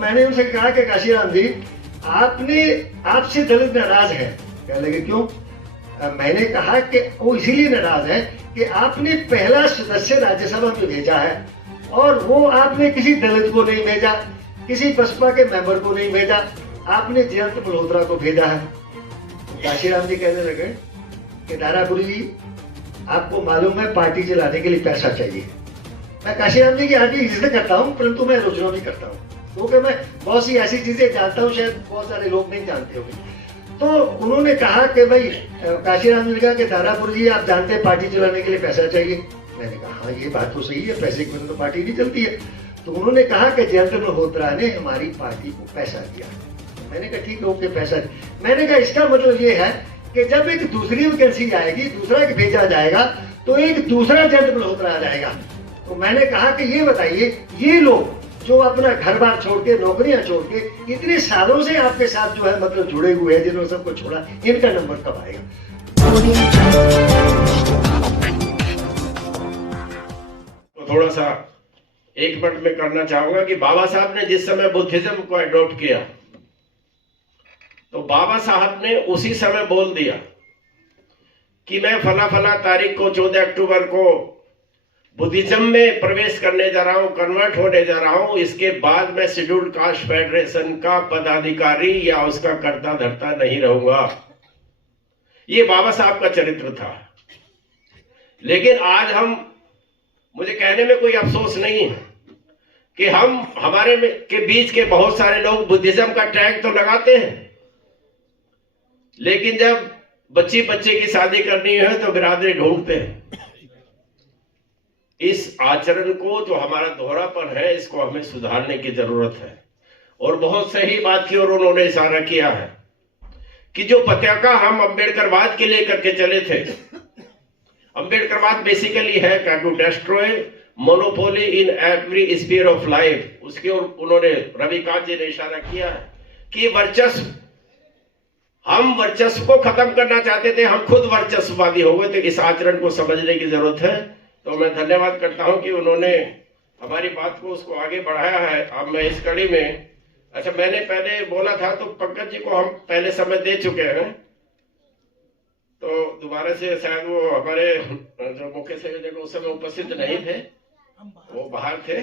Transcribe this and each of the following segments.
मैंने उनसे कहा कि काशीराम जी, आपसे दलित नाराज है। कहने लगे क्यों? मैंने कहा कि वो इसीलिए नाराज है कि आपने पहला सदस्य राज्यसभा में भेजा है और वो आपने किसी दलित को नहीं भेजा, किसी बसपा के मेंबर को नहीं भेजा, आपने जयंत मल्होत्रा को भेजा है। काशीराम जी कहने लगे कि दारापुरी जी, आपको मालूम है पार्टी चलाने के लिए पैसा चाहिए। मैं काशीराम जी की हार्दिक इज्जत करता हूँ, परंतु मैं आलोचना भी करता हूँ, क्योंकि मैं बहुत सी ऐसी चीजें जानता हूँ शायद बहुत सारे लोग नहीं जानते होंगे। तो उन्होंने कहा कि भाई, काशीराम जी ने कहा कि दारापुरी जी, आप जानते हैं पार्टी चलाने के लिए पैसा चाहिए। मैंने कहा हाँ, ये बात तो सही है, पैसे के बिना तो पार्टी नहीं चलती है। तो उन्होंने कहा कि जयंत मल्होत्रा ने हमारी पार्टी को पैसा दिया। मैंने कहा ठीक है, ओके, पैसा। मैंने कहा इसका मतलब ये है कि जब एक दूसरी वैकेंसी आएगी, दूसरा भेजा जाएगा, तो एक दूसरा जयंत मल्होत्रा आ जाएगा। तो मैंने कहा कि ये बताइए, ये लोग जो अपना घर बार छोड़ के, नौकरियां छोड़ के इतने सालों से आपके साथ जो है मतलब जुड़े हुए हैं, जिन्होंने सबको छोड़ा, इनका नंबर कब आएगा? तो थोड़ा सा 1 मिनट में करना चाहूंगा कि बाबा साहब ने जिस समय बुद्धिज्म को अडॉप्ट किया, तो बाबा साहब ने उसी समय बोल दिया कि मैं फला फला तारीख को 14 अक्टूबर को बुद्धिज्म में प्रवेश करने जा रहा हूं, कन्वर्ट होने जा रहा हूं। इसके बाद मैं शेड्यूल्ड कास्ट फेडरेशन का पदाधिकारी या उसका कर्ता धर्ता नहीं रहूंगा। ये बाबा साहब का चरित्र था। लेकिन आज मुझे कहने में कोई अफसोस नहीं है कि हमारे के बीच के बहुत सारे लोग बुद्धिज्म का टैग तो लगाते हैं, लेकिन जब बच्चे की शादी करनी है तो बिरादरी ढूंढते हैं। इस आचरण को, जो हमारा दोहरापन है, इसको हमें सुधारने की जरूरत है। और बहुत सही बात की और उन्होंने इशारा किया है कि जो पताका हम अम्बेडकरवाद के लेकर के चले थे, अम्बेडकरवाद बेसिकली है to destroy monopoly in every sphere of life. उसके और उन्होंने, रविकांत जी ने इशारा किया है कि वर्चस्व, हम वर्चस्व को खत्म करना चाहते थे, हम खुद वर्चस्ववादी हो गए। तो इस आचरण को समझने की जरूरत है। तो मैं धन्यवाद करता हूं कि उन्होंने हमारी बात को, उसको आगे बढ़ाया है। अब मैं इस कड़ी में, अच्छा, मैंने पहले बोला था तो पंकज जी को हम पहले समय दे चुके हैं, तो दोबारा से शायद वो हमारे जो मुख्य संयोजक उस समय उपस्थित नहीं थे, वो बाहर थे।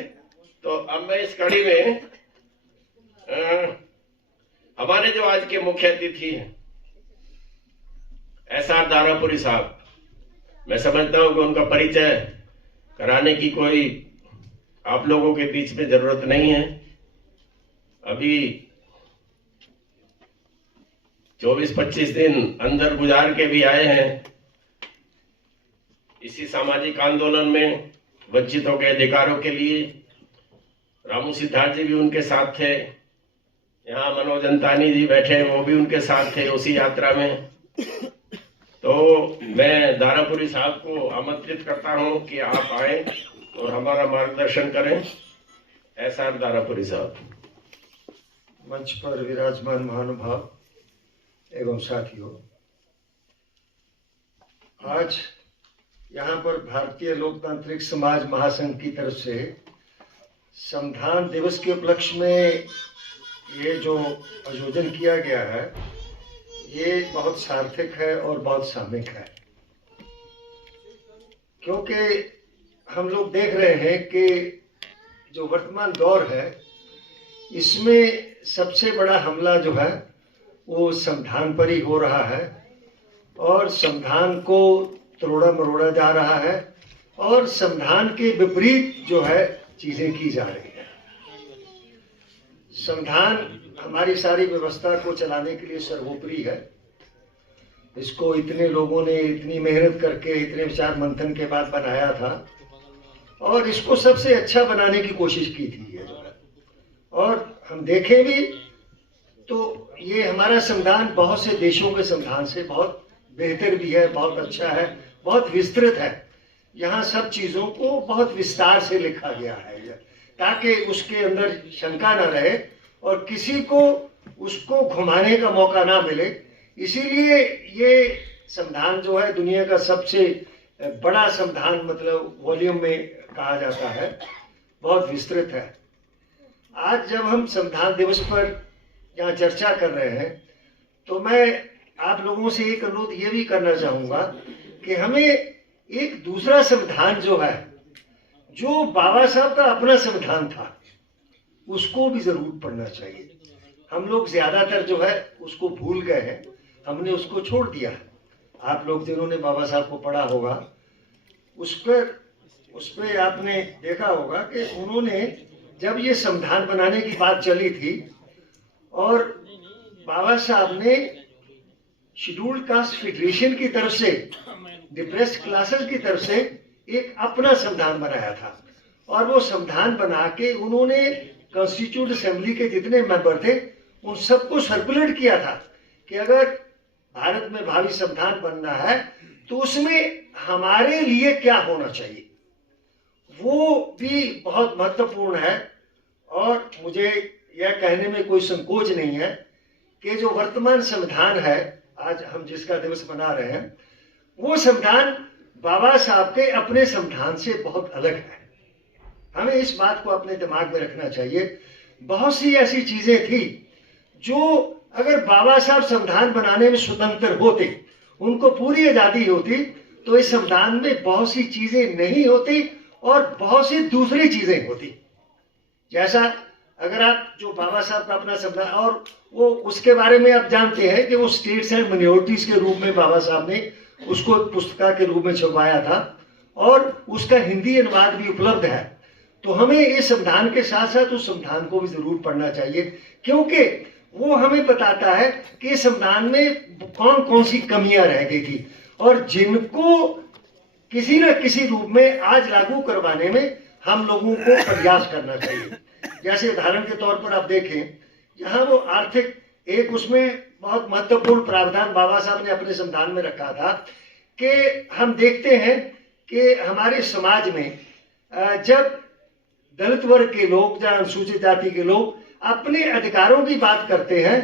तो अब मैं इस कड़ी में हमारे जो आज के मुख्य अतिथि हैं SR दारापुरी साहब, मैं समझता हूं कि उनका परिचय कराने की कोई आप लोगों के बीच में जरूरत नहीं है। अभी 24-25 दिन अंदर गुजार के भी आए हैं इसी सामाजिक आंदोलन में, वंचितों के अधिकारों के लिए। रामू सिद्धार्थ जी भी उनके साथ थे, यहाँ मनोज अंतानी जी बैठे, वो भी उनके साथ थे उसी यात्रा में। तो मैं दारापुरी साहब को आमंत्रित करता हूं कि आप आए और हमारा मार्गदर्शन करें। SR दारापुरी साहब। मंच पर विराजमान महानुभाव एवं साथियों, आज यहाँ पर भारतीय लोकतांत्रिक समाज महासंघ की तरफ से संविधान दिवस के उपलक्ष्य में ये जो आयोजन किया गया है, ये बहुत सार्थक है और बहुत सामयिक है, क्योंकि हम लोग देख रहे हैं कि जो वर्तमान दौर है, इसमें सबसे बड़ा हमला जो है वो संविधान पर ही हो रहा है और संविधान को तोड़ा मरोड़ा जा रहा है और संविधान के विपरीत जो है चीजें की जा रही है। संविधान हमारी सारी व्यवस्था को चलाने के लिए सर्वोपरि है। इसको इतने लोगों ने इतनी मेहनत करके, इतने विचार मंथन के बाद बनाया था और इसको सबसे अच्छा बनाने की कोशिश की थी। और हम देखें भी तो ये हमारा संविधान बहुत से देशों के संविधान से बहुत बेहतर भी है, बहुत अच्छा है, बहुत विस्तृत है। यहाँ सब चीजों को बहुत विस्तार से लिखा गया है ताकि उसके अंदर शंका न रहे और किसी को उसको घुमाने का मौका ना मिले। इसीलिए ये संविधान जो है दुनिया का सबसे बड़ा संविधान, मतलब वॉल्यूम में कहा जाता है, बहुत विस्तृत है। आज जब हम संविधान दिवस पर यहाँ चर्चा कर रहे हैं तो मैं आप लोगों से एक अनुरोध ये भी करना चाहूंगा कि हमें एक दूसरा संविधान जो है, जो बाबा साहब का अपना संविधान था, उसको भी जरूर पढ़ना चाहिए। हम लोग ज्यादातर जो है उसको भूल गए हैं, हमने उसको छोड़ दिया है। आप लोग जिन्होंने बाबा साहब को पढ़ा होगा उस पर आपने देखा होगा कि उन्होंने जब ये संविधान बनाने की बात चली थी और बाबा साहब ने शेड्यूल्ड कास्ट फेडरेशन की तरफ से, डिप्रेस्ड क्लासेस की तरफ से एक अपना संविधान बनाया था और वो संविधान बना के उन्होंने कॉन्स्टिट्यूट असेंबली के जितने मेंबर थे उन सबको सर्कुलेट किया था कि अगर भारत में भावी संविधान बनना है तो उसमें हमारे लिए क्या होना चाहिए। वो भी बहुत महत्वपूर्ण है और मुझे यह कहने में कोई संकोच नहीं है कि जो वर्तमान संविधान है, आज हम जिसका दिवस मना रहे हैं, वो संविधान बाबा साहब के अपने संविधान से बहुत अलग है। हमें इस बात को अपने दिमाग में रखना चाहिए। बहुत सी ऐसी चीजें थी जो अगर बाबा साहब संविधान बनाने में स्वतंत्र होते, उनको पूरी आजादी होती, तो इस संविधान में बहुत सी चीजें नहीं होती और बहुत सी दूसरी चीजें होती। जैसा अगर आप जो बाबा साहब का अपना संविधान, और वो उसके बारे में आप जानते हैं कि वो स्टेट्स एंड माइनॉरिटीज के रूप में बाबा साहब ने उसको पुस्तिका के रूप में छपवाया था और उसका हिंदी अनुवाद भी उपलब्ध है। तो हमें इस संविधान के साथ साथ उस संविधान को भी जरूर पढ़ना चाहिए, क्योंकि वो हमें बताता है कि इस संविधान में कौन कौन सी कमियां रह गई थी और जिनको किसी न किसी रूप में आज लागू करवाने में हम लोगों को प्रयास करना चाहिए। जैसे उदाहरण के तौर पर आप देखें, यहाँ वो आर्थिक एक उसमें बहुत महत्वपूर्ण प्रावधान बाबा साहब ने अपने संविधान में रखा था कि हम देखते हैं कि हमारे समाज में जब दलित वर्ग के लोग या अनुसूचित जाति के लोग अपने अधिकारों की बात करते हैं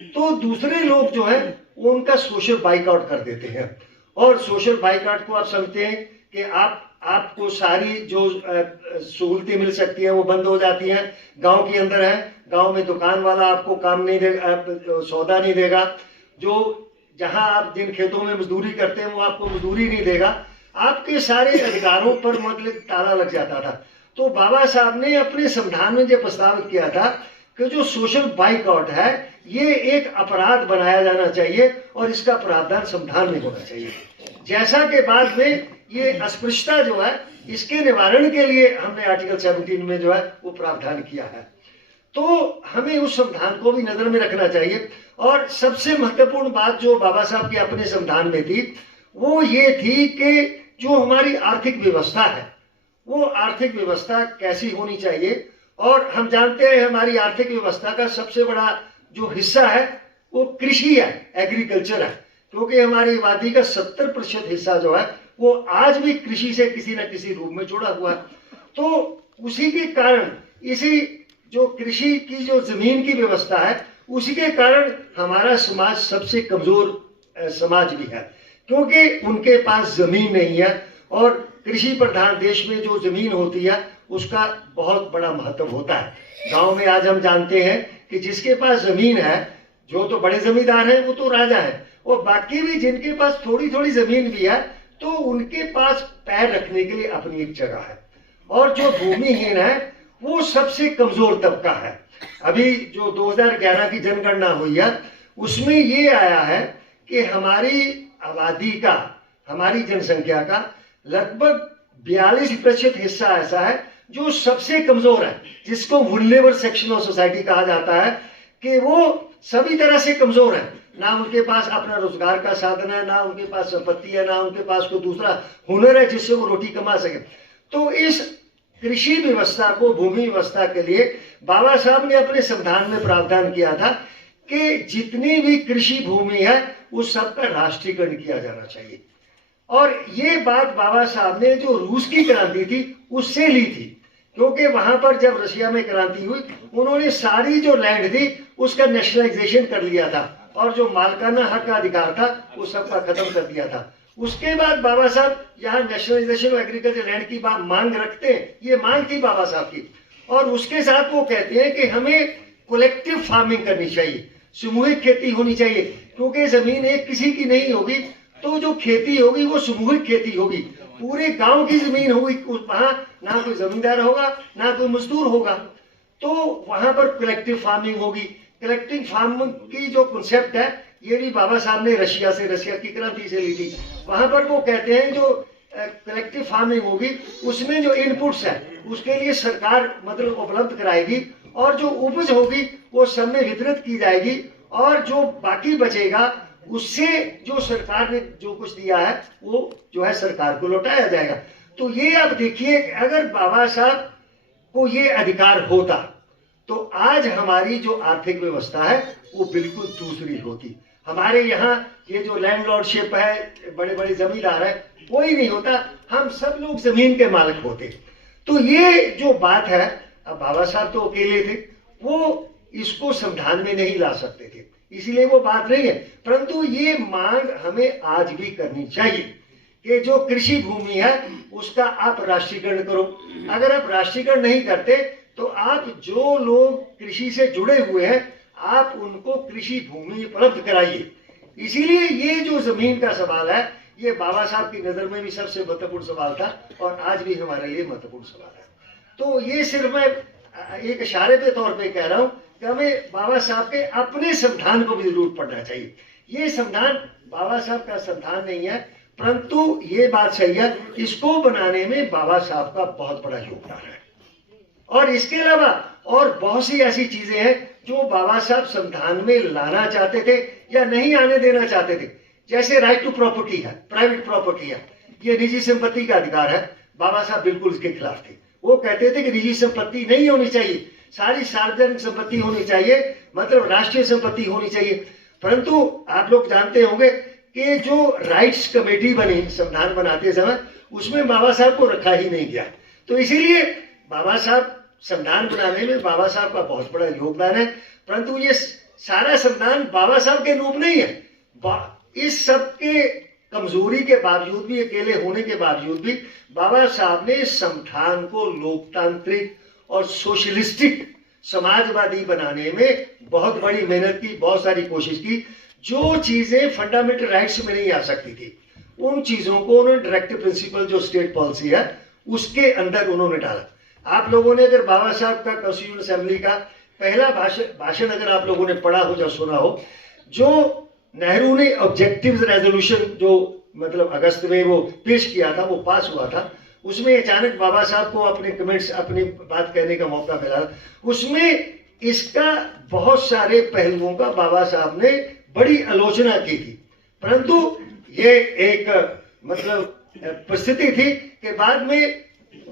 तो दूसरे लोग जो है वो उनका सोशल बाइकआउट कर देते हैं। और सोशल बाइकआउट को आप समझते हैं कि आपको सारी जो सहूलतें मिल सकती हैं वो बंद हो जाती हैं। गांव के अंदर है, गांव में दुकान वाला आपको काम नहीं देगा, सौदा नहीं देगा। जो जहां आप जिन खेतों में मजदूरी करते हैं वो आपको मजदूरी नहीं देगा। आपके सारे अधिकारों पर मतलब ताला लग जाता था। तो बाबा साहब ने अपने संविधान में जो प्रस्तावित किया था कि जो सोशल बाइकआउट है ये एक अपराध बनाया जाना चाहिए और इसका प्रावधान संविधान में होना चाहिए। जैसा कि बाद में ये अस्पृश्यता जो है इसके निवारण के लिए हमने आर्टिकल 17 में जो है वो प्रावधान किया है। तो हमें उस संविधान को भी नजर में रखना चाहिए। और सबसे महत्वपूर्ण बात जो बाबा साहब के अपने संविधान में थी वो ये थी कि जो हमारी आर्थिक व्यवस्था है वो आर्थिक व्यवस्था कैसी होनी चाहिए। और हम जानते हैं हमारी आर्थिक व्यवस्था का सबसे बड़ा जो हिस्सा है वो कृषि है, एग्रीकल्चर है, क्योंकि हमारी आबादी का 70% हिस्सा जो है वो आज भी कृषि से किसी न किसी रूप में जुड़ा हुआ है। तो उसी के कारण इसी जो कृषि की जो जमीन की व्यवस्था है उसी के कारण हमारा समाज सबसे कमजोर समाज भी है, क्योंकि उनके पास जमीन नहीं है। और कृषि प्रधान देश में जो जमीन होती है उसका बहुत बड़ा महत्व होता है। गांव में आज हम जानते हैं कि जिसके पास जमीन है, जो तो बड़े जमींदार हैं वो तो राजा है, और बाकी भी जिनके पास थोड़ी थोड़ी जमीन भी है तो उनके पास पैर रखने के लिए अपनी एक जगह है। और जो भूमिहीन है वो सबसे कमजोर तबका है। अभी जो 2011 की जनगणना हुई है उसमें ये आया है कि हमारी आबादी का, हमारी जनसंख्या का लगभग 42% हिस्सा ऐसा है जो सबसे कमजोर है, जिसको वुल्नेरेबल सेक्शन ऑफ सोसाइटी कहा जाता है, कि वो सभी तरह से कमजोर है। ना उनके पास अपना रोजगार का साधन है, ना उनके पास संपत्ति है, ना उनके पास कोई दूसरा हुनर है जिससे वो रोटी कमा सके। तो इस कृषि व्यवस्था को, भूमि व्यवस्था के लिए बाबा साहब ने अपने संविधान में प्रावधान किया था कि जितनी भी कृषि भूमि है उस सबका राष्ट्रीयकरण किया जाना चाहिए। और ये बात बाबा साहब ने जो रूस की क्रांति थी उससे ली थी, क्योंकि वहां पर जब रशिया में क्रांति हुई उन्होंने सारी जो लैंड थी उसका नेशनलाइजेशन कर लिया था और जो मालकाना हक का अधिकार था वो सबका खत्म कर दिया था। उसके बाद बाबा साहब यहाँ नेशनलाइजेशन ऑफ एग्रीकल्चर लैंड की बात मांग रखते हैं, ये मांग थी बाबा साहब की। और उसके साथ वो कहते हैं कि हमें कलेक्टिव फार्मिंग करनी चाहिए, सामूहिक खेती होनी चाहिए, क्योंकि जमीन एक किसी की नहीं होगी तो जो खेती होगी वो सामूहिक खेती होगी, पूरे गांव की जमीन होगी, वहां ना कोई जमींदार होगा ना कोई मजदूर होगा, तो वहां पर कलेक्टिव फार्मिंग होगी। कलेक्टिव फार्मिंग की जो कॉन्सेप्ट है ये भी बाबा साहब ने रशिया की क्रांति से ली थी। वहां पर वो कहते हैं जो कलेक्टिव फार्मिंग होगी उसमें जो इनपुट्स है उसके लिए सरकार मतलब उपलब्ध कराएगी, और जो उपज होगी वो सब में वितरित की जाएगी, और जो बाकी बचेगा उससे जो सरकार ने जो कुछ दिया है वो जो है सरकार को लौटाया जाएगा। तो ये आप देखिए, अगर बाबा साहब को ये अधिकार होता तो आज हमारी जो आर्थिक व्यवस्था है वो बिल्कुल दूसरी होती। हमारे यहाँ ये जो लैंडलॉर्डशिप है, बड़े बड़े जमींदार है, कोई नहीं होता, हम सब लोग जमीन के मालिक होते। तो ये जो बात है, अब बाबा साहब तो अकेले थे, वो इसको संविधान में नहीं ला सकते थे, इसीलिए वो बात नहीं है। परंतु ये मांग हमें आज भी करनी चाहिए कि जो कृषि भूमि है उसका आप राष्ट्रीयकरण करो। अगर आप राष्ट्रीयकरण नहीं करते तो आप जो लोग कृषि से जुड़े हुए हैं आप उनको कृषि भूमि उपलब्ध कराइए। इसीलिए ये जो जमीन का सवाल है ये बाबा साहब की नजर में भी सबसे महत्वपूर्ण सवाल था और आज भी हमारे लिए महत्वपूर्ण सवाल है। तो ये सिर्फ मैं एक इशारे के तौर पे कह रहा हूं कि हमें बाबा साहब के अपने संविधान को भी जरूर पढ़ना चाहिए। ये संविधान बाबा साहब का संविधान नहीं है, परंतु ये बात सही है, इसको बनाने में बाबा साहब का बहुत बड़ा योगदान है। और इसके अलावा और बहुत सी ऐसी चीजें हैं जो बाबा साहब संविधान में लाना चाहते थे या नहीं आने देना चाहते थे। जैसे राइट टू प्रॉपर्टी है, प्राइवेट प्रॉपर्टी है, ये निजी संपत्ति का अधिकार है। बाबा साहब बिल्कुल इसके खिलाफ थे। वो कहते थे कि निजी संपत्ति नहीं होनी चाहिए, सारी सार्वजनिक संपत्ति होनी चाहिए, मतलब राष्ट्रीय संपत्ति होनी चाहिए। परंतु आप लोग जानते होंगे कि जो राइट्स कमेटी बनी संविधान बनाते समय उसमें बाबा साहब को रखा ही नहीं गया। तो इसीलिए बाबा साहब संविधान बनाने में बाबा साहब का बहुत बड़ा योगदान है। परंतु ये सारा संविधान बाबा साहब के रूप नहीं है। इस सब के कमजोरी के बावजूद भी, अकेले होने के बावजूद भी बाबा साहब ने संविधान को लोकतांत्रिक और सोशलिस्टिक समाजवादी बनाने में बहुत बड़ी मेहनत की, बहुत सारी कोशिश की। जो चीजें फंडामेंटल राइट्स में नहीं आ सकती थी उन चीजों को उन्होंने डायरेक्टिव प्रिंसिपल जो स्टेट पॉलिसी है उसके अंदर उन्होंने डाला। आप लोगों ने अगर बाबा साहब का कॉन्स्टिट्यूएंट असेंबली का पहला भाषण अगर आप लोगों ने पढ़ा हो या सुना हो, जो नेहरू ने ऑब्जेक्टिव्स रेजोल्यूशन जो मतलब अगस्त में वो पेश किया था, वो पास हुआ था, उसमें अचानक बाबा साहब को अपने कमेंट्स, अपनी बात कहने का मौका मिला। उसमें इसका बहुत सारे पहलुओं का बाबा साहब ने बड़ी आलोचना की थी। परंतु ये एक मतलब परिस्थिति थी कि बाद में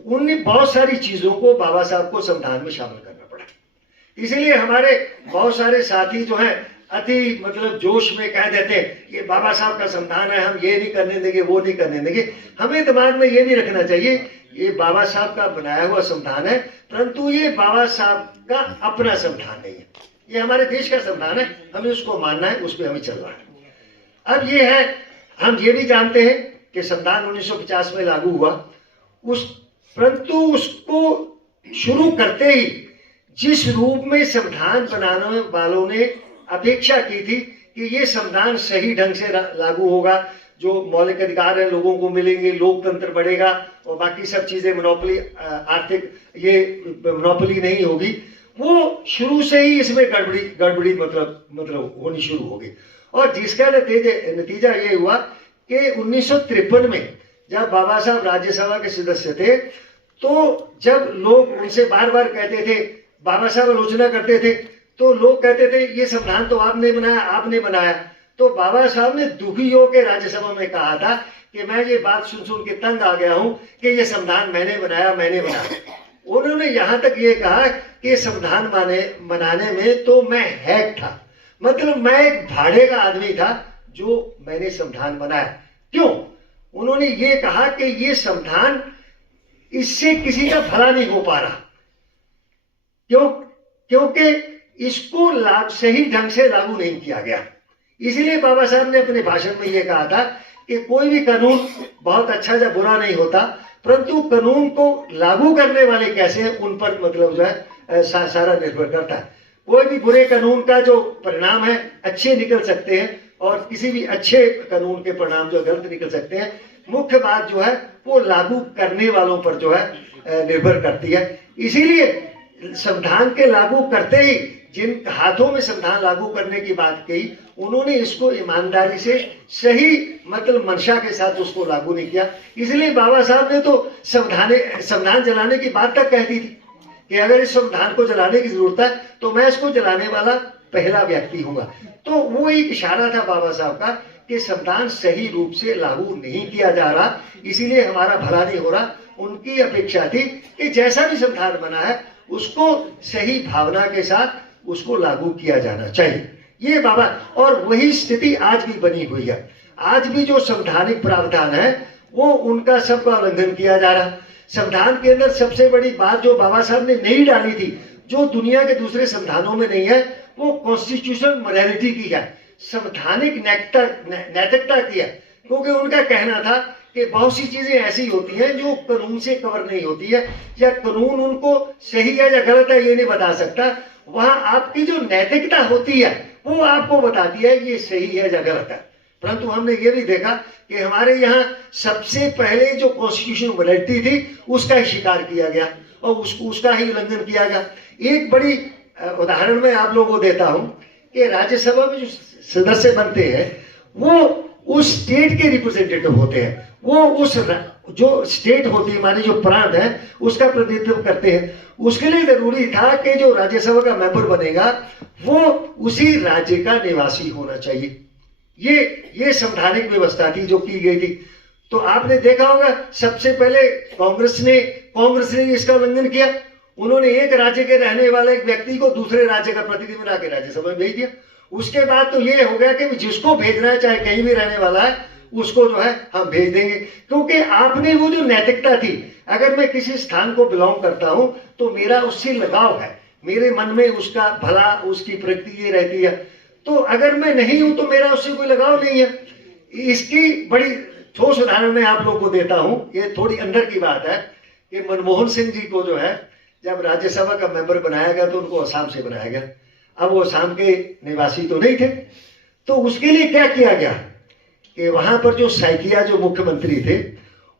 उनने बहुत सारी चीजों को बाबा साहब को संविधान में शामिल करना पड़ा। इसलिए हमारे बहुत सारे साथी जो हैं अति मतलब जोश में कह देते हैं ये बाबा साहब का संविधान है, हम ये नहीं करने देंगे, वो नहीं करने देंगे। हमें दिमाग में ये भी रखना चाहिए ये बाबा साहब का बनाया हुआ संविधान है, परंतु ये बाबा साहब का अपना संविधान नहीं है, ये हमारे देश का संविधान है, हमें उसको मानना है, उस पर हमें चलना है। अब ये है, हम ये भी जानते हैं कि संविधान 1950 में लागू हुआ, परंतु उसको शुरू करते ही जिस रूप में संविधान बनाने वालों ने अपेक्षा की थी कि ये संविधान सही ढंग से लागू होगा, जो मौलिक अधिकार है लोगों को मिलेंगे, लोकतंत्र बढ़ेगा और बाकी सब चीजें मोनोपोली, आर्थिक ये मोनोपोली नहीं होगी, वो शुरू से ही इसमें गड़बड़ी मतलब होनी शुरू हो गई। और जिसका नतीजा ये हुआ कि 1953 में जब बाबा साहब राज्यसभा के सदस्य थे, तो जब लोग उनसे बार बार कहते थे, बाबा साहब आलोचना करते थे, तो लोग कहते थे ये संविधान तो आपने बनाया। तो बाबा साहब ने दुखी होकर राज्यसभा में कहा था कि मैं ये बात सुन के तंग आ गया हूं कि ये संविधान मैंने बनाया। उन्होंने यहां तक ये कहा कि संविधान बनाने में तो मैं हैक था, मतलब मैं एक भाड़े का आदमी था जो मैंने संविधान बनाया। क्यों? उन्होंने ये कहा कि ये संविधान, इससे किसी का भला नहीं हो पा रहा। क्योंकि इसको सही ढंग से लागू नहीं किया गया। इसलिए बाबा साहब ने अपने भाषण में यह कहा था कि कोई भी कानून बहुत अच्छा या बुरा नहीं होता, परंतु कानून को लागू करने वाले कैसे हैं उन पर मतलब जो है सारा निर्भर करता है। कोई भी बुरे कानून का जो परिणाम है अच्छे निकल सकते हैं और किसी भी अच्छे कानून के परिणाम जो गलत निकल सकते हैं। मुख्य बात जो है वो लागू करने वालों पर जो है निर्भर करती है। इसीलिए संविधान के लागू करते ही जिन हाथों में संविधान लागू करने की बात कही, उन्होंने इसको ईमानदारी से सही मतलब मंशा के साथ उसको लागू नहीं किया। इसलिए बाबा साहब ने तो संविधान जलाने की बात तक कह दी थी कि अगर इस संविधान को जलाने की जरूरत है तो मैं इसको जलाने वाला पहला व्यक्ति हूंगा। तो वो एक इशारा था बाबा साहब का कि संविधान सही रूप से लागू नहीं किया जा रहा, इसीलिए हमारा भला नहीं हो रहा। उनकी अपेक्षा थी कि जैसा भी संविधान बना है उसको सही भावना के साथ उसको लागू किया जाना चाहिए। ये बाबा, और वही स्थिति आज भी बनी हुई है। आज भी जो संवैधानिक प्रावधान है वो उनका सबका उल्लंघन किया जा रहा है। संविधान के अंदर सबसे बड़ी बात जो बाबा साहब ने नहीं डाली थी, जो दुनिया के दूसरे संविधानों में नहीं है, वो कॉन्स्टिट्यूशनल मोरालिटी की है, संवैधानिक नैतिकता की है। क्योंकि उनका कहना था कि बहुत सी चीजें ऐसी होती हैं जो कानून से कवर नहीं होती है, या कानून उनको सही है या गलत है ये नहीं बता सकता। वहां आपकी जो नैतिकता होती है वो आपको बताती है ये सही है या गलत है। परंतु हमने ये भी देखा कि हमारे यहाँ सबसे पहले जो कॉन्स्टिट्यूशनल मोरालिटी थी उसका ही शिकार किया गया और उसका ही उल्लंघन किया गया। एक बड़ी उदाहरण मैं आप लोगों को देता हूं कि राज्यसभा में जो सदस्य बनते हैं वो उस स्टेट के रिप्रेजेंटेटिव होते हैं, वो उस जो स्टेट होती है माने जो प्रांत है उसका प्रतिनिधित्व करते हैं। उसके लिए जरूरी था कि जो राज्यसभा का मेंबर बनेगा वो उसी राज्य का निवासी होना चाहिए। ये संवैधानिक व्यवस्था थी जो की गई थी। तो आपने देखा होगा सबसे पहले कांग्रेस ने इसका उल्लंघन किया। उन्होंने एक राज्य के रहने वाले एक व्यक्ति को दूसरे राज्य का प्रतिनिधि बना के राज्यसभा में भेज दिया। उसके बाद तो ये हो गया कि जिसको भेजना है चाहे कहीं भी रहने वाला है उसको जो है हम भेज देंगे, क्योंकि आपने वो जो नैतिकता थी, अगर मैं किसी स्थान को बिलोंग करता हूं तो मेरा उससे लगाव है, मेरे मन में उसका भला उसकी प्रकृति ये रहती है। तो अगर मैं नहीं हूं तो मेरा उससे कोई लगाव नहीं है। इसकी बड़ी ठोस उदाहरण मैं आप लोगों को देता हूं। ये थोड़ी अंदर की बात है कि मनमोहन सिंह जी को जो है जब राज्यसभा का मेंबर बनाया गया तो उनको असम से बनाया गया। अब वो असम के निवासी तो नहीं थे, तो उसके लिए क्या किया गया कि वहां पर जो सैकिया जो मुख्यमंत्री थे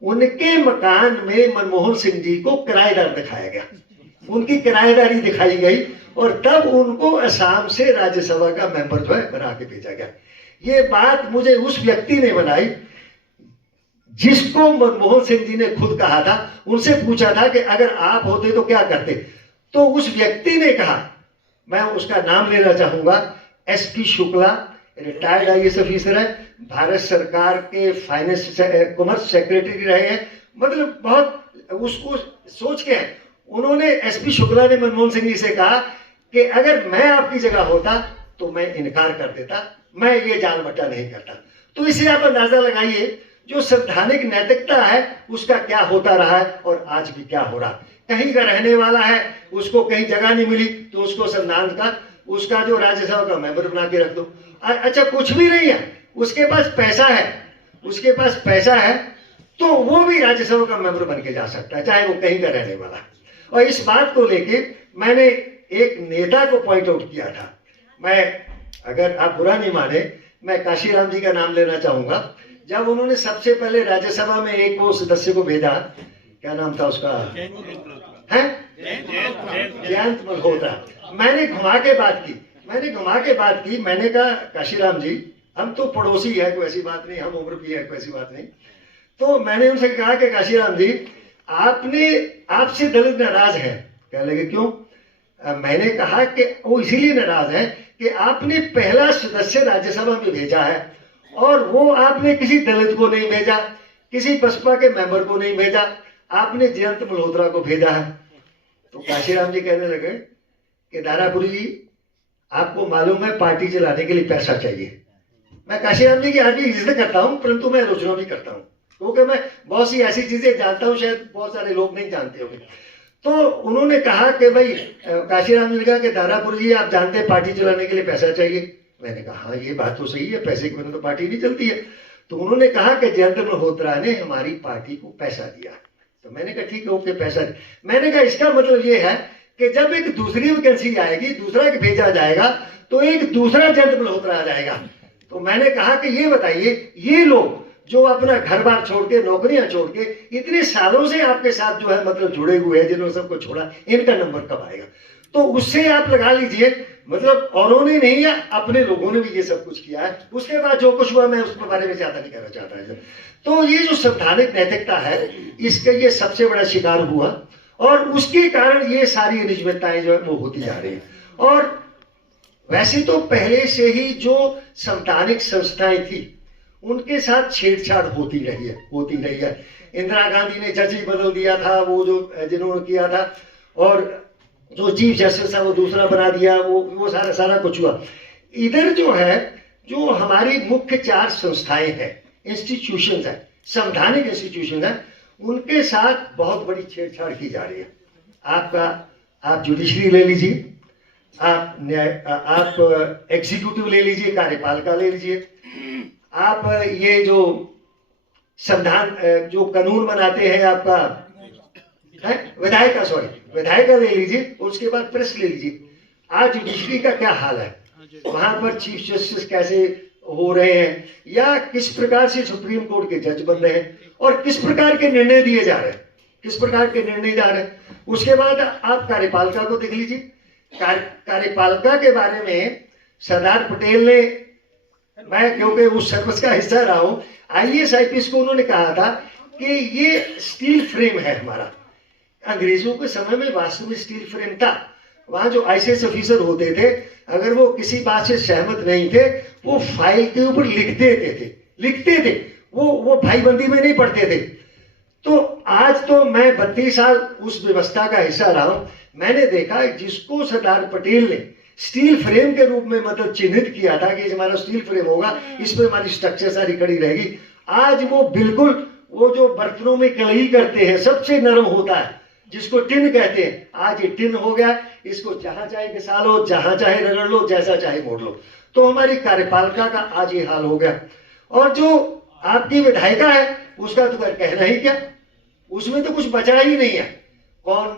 उनके मकान में मनमोहन सिंह जी को किराएदार दिखाया गया, उनकी किराएदारी दिखाई गई और तब उनको असम से राज्यसभा का मेंबर जो है बना के भेजा गया। ये बात मुझे उस व्यक्ति ने बनाई जिसको मनमोहन सिंह जी ने खुद कहा था, उनसे पूछा था कि अगर आप होते तो क्या करते। तो उस व्यक्ति ने कहा, मैं उसका नाम लेना चाहूंगा, SP Shukla, retired IAS officer है, भारत सरकार के फाइनेंस कॉमर्स सेक्रेटरी रहे हैं, मतलब बहुत उसको सोच के उन्होंने एसपी शुक्ला ने मनमोहन सिंह जी से कहा कि अगर मैं आपकी जगह होता तो मैं इनकार कर देता, मैं ये जाल मट्टा नहीं करता। तो इसे आप अंदाजा लगाइए जो संवैधानिक नैतिकता है उसका क्या होता रहा है और आज भी क्या हो रहा। कहीं का रहने वाला है उसको कहीं जगह नहीं मिली तो उसको संविधान का उसका जो राज्यसभा का मेंबर बना के रख दो। अच्छा कुछ भी नहीं है, उसके पास पैसा है तो वो भी राज्यसभा का मेंबर बन के जा सकता है, चाहे वो कहीं का रहने वाला। और इस बात को लेके मैंने एक नेता को पॉइंट आउट किया था। मैं, अगर आप बुरा नहीं माने, मैं काशीराम जी का नाम लेना चाहूंगा। जब उन्होंने सबसे पहले राज्यसभा में एक वो सदस्य को भेजा, क्या नाम था उसका, है जयंत मल्होत्रा। मैंने घुमा के बात की, मैंने कहा काशीराम जी हम तो पड़ोसी है, कोई ऐसी बात नहीं, हम उम्र भी है, कोई ऐसी बात नहीं। तो मैंने उनसे कहा कि काशीराम जी आपसे दलित नाराज है। कहने लगे क्यों? मैंने कहा कि वो इसीलिए नाराज है कि आपने पहला सदस्य राज्यसभा में भेजा है और वो आपने किसी दलित को नहीं भेजा, किसी बसपा के मेंबर को नहीं भेजा, आपने जयंत मल्होत्रा को भेजा है। तो काशीराम जी कहने लगे कि दारापुरी जी आपको मालूम है पार्टी चलाने के लिए पैसा चाहिए। मैं काशीराम जी की आज भी इज्जत करता हूं परंतु मैं आलोचना भी करता हूं, क्योंकि मैं बहुत सी ऐसी चीजें जानता हूं शायद बहुत सारे लोग नहीं जानते होंगे। तो उन्होंने कहा कि भाई, काशीराम जी ने कहा कि दारापुरी जी आप जानते हैं पार्टी चलाने के लिए पैसा चाहिए। मैंने कहा हाँ ये बात तो सही है, पैसे के बिना तो पार्टी नहीं चलती है। तो उन्होंने कहा कि जयंत मल्होत्रा ने हमारी पार्टी को पैसा दिया, तो मैंने कहा ठीक है, ओके, पैसा दे। मैंने कहा इसका मतलब ये है कि जब एक दूसरी वैकेंसी आएगी, दूसरा भेजा जाएगा, तो एक दूसरा जयंत मल्होत्रा आ जाएगा। तो मैंने कहा कि ये बताइए, ये लोग जो अपना घर बार छोड़ के, नौकरियां छोड़ के इतने सालों से आपके साथ जो है मतलब जुड़े हुए हैं, जिन्होंने सबको छोड़ा, इनका नंबर कब आएगा? तो उससे आप लगा लीजिए, मतलब औरों ने नहीं है, अपने लोगों ने भी ये सब कुछ किया है। उसके बाद जो कुछ हुआ, मैं उसके बारे में ज्यादा नहीं कहना चाहता है। तो ये जो संवैधानिक नैतिकता है, इसका ये सबसे बड़ा शिकार हुआ, और उसके कारण ये सारी अनियमितताएं जो है वो होती जा रही है। और वैसे तो पहले से ही जो संवैधानिक संस्थाएं थी, उनके साथ छेड़छाड़ होती रही है। इंदिरा गांधी ने जज ही बदल दिया था, वो जो जिन्होंने किया था, और जो चीफ जस्टिस था वो दूसरा बना दिया, वो सारा कुछ हुआ। इधर जो है, जो हमारी मुख्य 4 संस्थाएं हैं, इंस्टीट्यूशंस है, संवैधानिक इंस्टीट्यूशन है, उनके साथ बहुत बड़ी छेड़छाड़ की जा रही है। आप जुडिशरी ले लीजिए, आप एग्जीक्यूटिव ले लीजिए, कार्यपालिका ले लीजिए, आप ये जो संविधान जो कानून बनाते हैं, आपका है विधायिका ले लीजिए, उसके बाद प्रेस ले लीजिए। आज जुडिशरी का क्या हाल है, वहां पर चीफ जस्टिस कैसे हो रहे हैं, या किस प्रकार से सुप्रीम कोर्ट के जज बन रहे हैं, और किस प्रकार के निर्णय दिए जा रहे हैं, उसके बाद आप कार्यपालिका को देख लीजिए। कार्यपालिका के बारे में सरदार पटेल ने, मैं क्योंकि उस सर्विस का हिस्सा रहा हूं, IAS IPS को उन्होंने कहा था कि ये स्टील फ्रेम है हमारा। अंग्रेजों के समय में वास्तव में स्टील फ्रेम था। वहां जो ICS ऑफिसर होते थे, अगर वो किसी बात से सहमत नहीं थे, वो फाइल के ऊपर लिखते थे, वो भाईबंदी में नहीं पढ़ते थे। तो आज तो मैं 32 साल उस व्यवस्था का हिस्सा रहा हूं, मैंने देखा जिसको सरदार पटेल ने स्टील फ्रेम के रूप में मतलब चिन्हित किया था कि हमारा स्टील फ्रेम होगा, इसमें हमारी स्ट्रक्चर सारी खड़ी रहेगी, आज वो बिल्कुल, वो जो बर्तनों में कलई करते हैं सबसे नरम होता है, जिसको टिन कहते हैं, आज ये टिन हो गया, इसको जहां चाहे घिसा लो, जहां चाहे रगड़ लो, जैसा चाहे मोड़ लो। तो हमारी कार्यपालिका का आज ये हाल हो गया। और जो आपकी विधायिका है, उसका तो कहना ही क्या, उसमें तो कुछ बचा ही नहीं है। कौन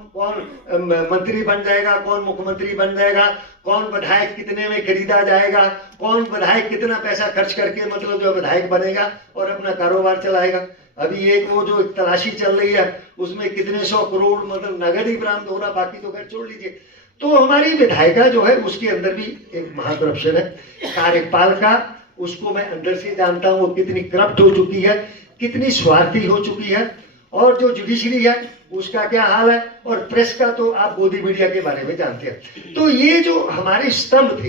मंत्री बन जाएगा, कौन मुख्यमंत्री बन जाएगा, कौन विधायक कितने में खरीदा जाएगा, कौन विधायक कितना पैसा खर्च करके मतलब जो विधायक बनेगा और अपना कारोबार चलाएगा। अभी एक वो जो तलाशी चल रही है, उसमें कितने 100 करोड़ मतलब नगद ही बरामद हो रहा, बाकी तो खैर छोड़ लीजिए। तो हमारी विधायिका जो है, उसके अंदर भी एक महाकरप्शन है। कार्यपालिका, उसको मैं अंदर से जानता हूं, वो कितनी करप्ट हो चुकी है, कितनी स्वार्थी हो चुकी है। और जो जुडिशरी है, उसका क्या हाल है, और प्रेस का तो आप गोदी मीडिया के बारे में जानते हैं। तो ये जो हमारे स्तंभ थे,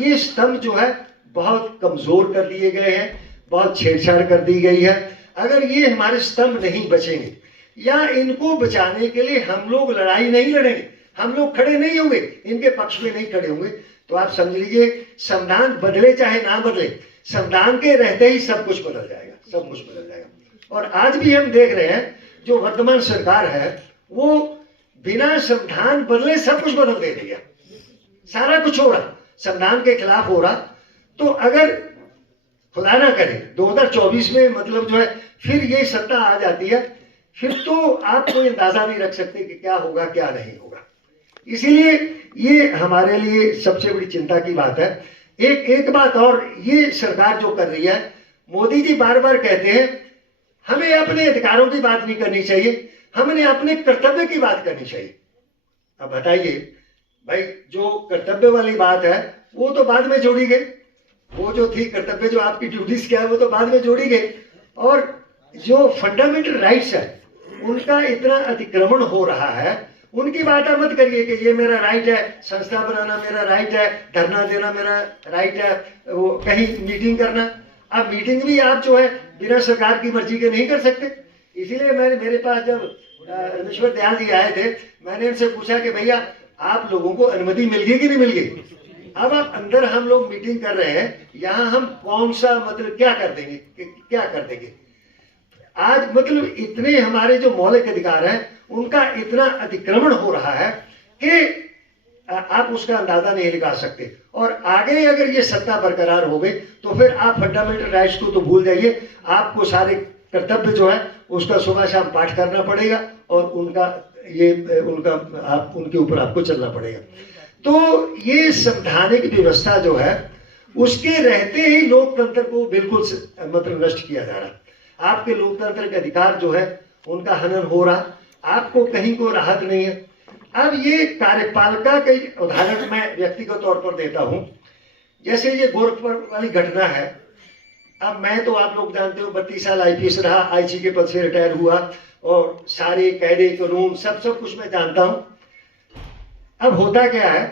ये स्तंभ जो है बहुत कमजोर कर दिए गए हैं, बहुत छेड़छाड़ कर दी गई है। अगर ये हमारे स्तंभ नहीं बचेंगे, या इनको बचाने के लिए हम लोग लड़ाई नहीं लड़ेंगे, हम लोग खड़े नहीं होंगे, इनके पक्ष में नहीं खड़े होंगे, तो आप समझ लीजिए संविधान बदले चाहे ना बदले, संविधान के रहते ही सब कुछ बदल जाएगा। और आज भी हम देख रहे हैं, जो वर्तमान सरकार है, वो बिना संविधान बदले सब कुछ बदल दे रही है, सारा कुछ हो रहा, संविधान के खिलाफ हो रहा। तो अगर खुदा ना करे 2024 में मतलब जो है फिर ये सत्ता आ जाती है, फिर तो आप कोई अंदाजा नहीं रख सकते कि क्या होगा क्या नहीं होगा। इसीलिए ये हमारे लिए सबसे बड़ी चिंता की बात है। एक बात और, ये सरकार जो कर रही है, मोदी जी बार बार कहते हैं हमें अपने अधिकारों की बात नहीं करनी चाहिए, हमें अपने कर्तव्य की बात करनी चाहिए। अब बताइए भाई, जो कर्तव्य वाली बात है वो तो बाद में जोड़ी गई, वो जो थी कर्तव्य, जो आपकी ड्यूटीज क्या है, वो तो बाद में जोड़ी गई। और जो फंडामेंटल राइट्स है, उनका इतना अतिक्रमण हो रहा है, उनकी बात आप मत करिए कि ये मेरा राइट है, संस्था बनाना मेरा राइट है, धरना देना मेरा राइट है, वो कहीं मीटिंग करना। अब मीटिंग भी आप जो है बिना सरकार की मर्जी के नहीं कर सकते। इसीलिए मेरे पास जब ईश्वर दयाल जी आए थे, मैंने उनसे पूछा कि भैया आप लोगों को अनुमति मिल गई कि नहीं मिल गई। अब आप अंदर हम लोग मीटिंग कर रहे हैं, यहाँ हम कौन सा मतलब क्या कर देंगे। आज मतलब इतने हमारे जो मौलिक अधिकार हैं, उनका इतना अतिक्रमण हो रहा है कि आप उसका अंदाजा नहीं लगा सकते। और आगे अगर ये सत्ता बरकरार हो गई, तो फिर आप फंडामेंटल राइट्स को तो भूल जाइए, आपको सारे कर्तव्य जो है उसका सुबह शाम पाठ करना पड़ेगा और उनके ऊपर आपको चलना पड़ेगा। तो ये संवैधानिक व्यवस्था जो है उसके रहते ही लोकतंत्र को बिल्कुल मतलब नष्ट किया जा रहा। आपके लोकतंत्र के अधिकार जो है उनका हनन हो रहा, आपको कहीं को राहत नहीं है। अब ये कार्यपालिका के उदाहरण मैं व्यक्तिगत तौर पर देता हूं, जैसे ये गोरखपुर वाली घटना है। अब मैं तो आप लोग जानते हो 32 साल आईपीएस रहा, आईजी के पद से रिटायर हुआ और सारे कायदे कानून सब कुछ मैं जानता हूं। अब होता क्या है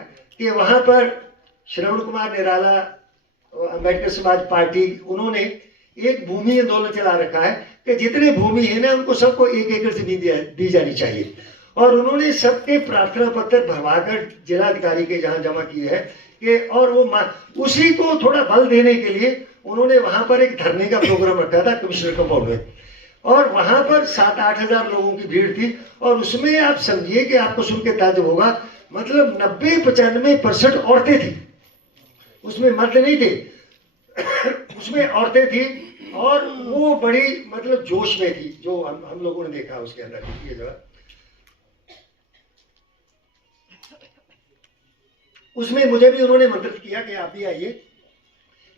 कि वहां पर श्रवण कुमार निराला, अम्बेडकर समाज पार्टी, उन्होंने एक भूमि आंदोलन चला रखा है कि जितने भूमि है ना उनको सबको 1 एकड़ जमीन दी जानी चाहिए। और उन्होंने सबके प्रार्थना पत्र भरवाकर जिलाधिकारी के जहां जमा किए हैं कि और वो उसी को थोड़ा बल देने के लिए उन्होंने वहां पर एक धरने का प्रोग्राम रखा था कमिश्नर कंपाउंड में, और वहां पर 7-8 हजार लोगों की भीड़ थी। और उसमें आप समझिए कि आपको सुन के ताज्जुब होगा, मतलब 90-95% औरतें थी, उसमें मर्द नहीं थे उसमें औरतें थी। और वो बड़ी मतलब जोश में थी, जो हम लोगों ने देखा उसके अंदर ये जगह। उसमें मुझे भी उन्होंने मंत्रित किया कि आप भी आइए।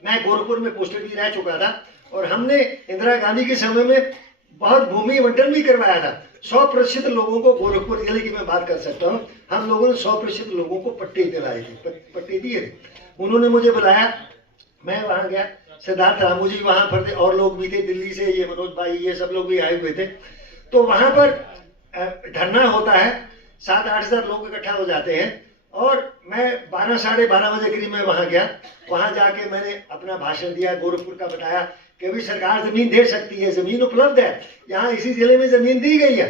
मैं गोरखपुर में पोस्टर भी रह चुका था और हमने इंदिरा गांधी के समय में बहुत भूमि आवंटन भी करवाया था। 100% लोगों को, गोरखपुर जिले की मैं बात कर सकता हूँ, हम लोगों ने 100% लोगों को पट्टे दिलाए थे, पट्टे दिए थे। उन्होंने मुझे बुलाया, मैं वहां गया, सिद्धार्थ रामू जी वहां पर थे और लोग भी थे दिल्ली से, ये मनोज भाई, ये सब लोग भी आए हुए थे। तो वहां पर धरना होता है, 7-8 हजार लोग इकट्ठा हो जाते हैं और मैं 12-12:30 बजे करीब मैं वहां गया। वहां जाके मैंने अपना भाषण दिया, गोरखपुर का बताया कि अभी सरकार जमीन दे सकती है, जमीन उपलब्ध है, यहाँ इसी जिले में जमीन दी गई है।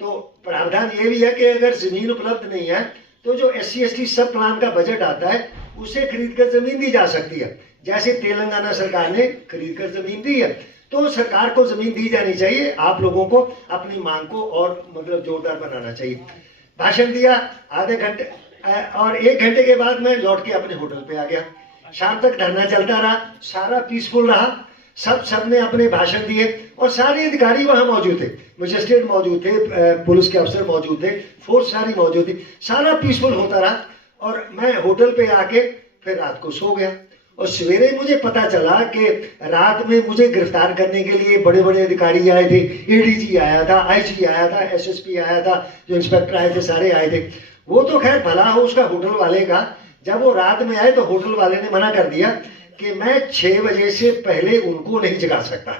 तो प्रावधान ये भी है कि अगर जमीन उपलब्ध नहीं है तो जो SC/ST सब प्लान का बजट आता है उसे खरीद कर जमीन दी जा सकती है, जैसे तेलंगाना सरकार ने खरीद कर जमीन दी है। तो सरकार को जमीन दी जानी चाहिए, आप लोगों को अपनी मांग को और मतलब जोरदार बनाना चाहिए। भाषण दिया आधे घंटे और 1 घंटे के बाद मैं लौट के अपने होटल पे आ गया। शाम तक धरना चलता रहा, सारा पीसफुल रहा, सब ने अपने भाषण दिए और सारे अधिकारी वहां मौजूद थे, मजिस्ट्रेट मौजूद थे, पुलिस के अफसर मौजूद थे, फोर्स सारी मौजूद थी, सारा पीसफुल होता रहा। और मैं होटल पे आके फिर रात को सो गया। और सवेरे मुझे पता चला कि रात में मुझे गिरफ्तार करने के लिए बड़े बड़े अधिकारी आए थे, ADG आया था, IG आया था, SSP आया था, जो इंस्पेक्टर आए थे सारे आए थे। वो तो खैर भला हो उसका होटल वाले का, जब वो रात में आए तो होटल वाले ने मना कर दिया कि मैं 6 बजे से पहले उनको नहीं जगा सकता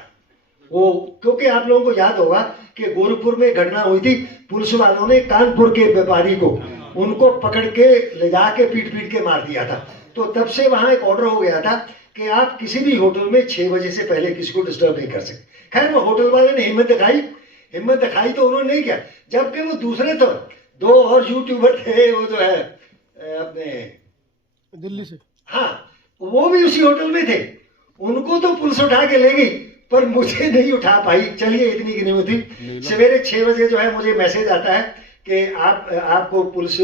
वो, क्योंकि आप लोगों को याद होगा कि गोरखपुर में घटना हुई थी, पुलिस वालों ने कानपुर के व्यापारी को उनको पकड़ के ले जाके पीट के मार दिया था। तो तब से वहां एक ऑर्डर हो गया था कि आप किसी भी होटल में 6 बजे से पहले किसी को डिस्टर्ब नहीं कर सकते। खैर वो होटल वाले ने हिम्मत दिखाई तो उन्होंने नहीं किया, जबकि वो दूसरे तो 2 और यूट्यूबर थे, वो जो है अपने दिल्ली से, हाँ, वो भी उसी होटल में थे। उनको तो पुलिस उठा के ले गई पर मुझे नहीं उठा पाई। चलिए इतनी गिनी हुई थी। सवेरे 6 बजे जो है मुझे मैसेज आता है कि आपको पुलिस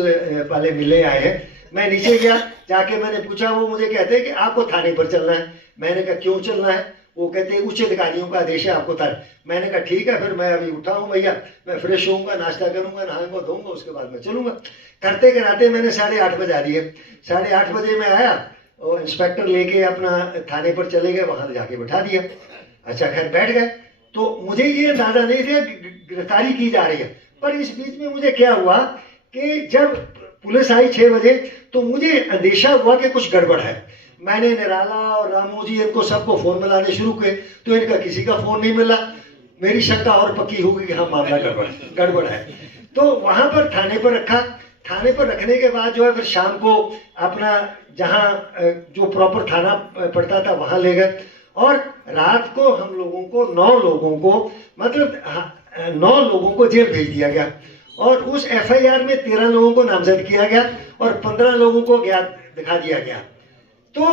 वाले मिलने आए हैं। मैं नीचे गया, जाके मैंने पूछा, वो मुझे कहते हैं कि आपको थाने पर चलना है। मैंने कहा क्यों चलना है? वो कहते हैं उच्च अधिकारियों का आदेश है आपको थाने। मैंने कहा ठीक है, फिर मैं अभी उठा हूँ भैया, मैं फ्रेश होऊंगा, नाश्ता करूंगा, नहाऊंगा धोऊंगा, उसके बाद मैं चलूंगा। करते कराते मैंने 8:30 बजा दिए। 8:30 बजे मैं आया और इंस्पेक्टर लेके अपना थाने पर चले गए, वहां जाके बैठा दिया। अच्छा खैर बैठ गए। तो मुझे ये अंदाजा नहीं था गिरफ्तारी की जा रही है। पर इस बीच में मुझे क्या हुआ कि जब पुलिस आई 6 बजे तो मुझे अंदेशा हुआ कि कुछ गड़बड़ है। मैंने निराला और रामू जी इनको सबको फोन मिलाने शुरू किए तो इनका किसी का फोन नहीं मिला। मेरी शंका और पक्की हो गई कि हाँ मामला गड़बड़ है। तो वहां पर थाने पर रखा। थाने पर रखने के बाद जो है फिर शाम को अपना जहां जो प्रॉपर थाना पड़ता था वहां ले गए और रात को हम लोगों को 9 लोगों को मतलब 9 लोगों को जेल भेज दिया गया और उस FIR में 13 लोगों को नामजद किया गया और 15 लोगों को दिखा दिया गया। तो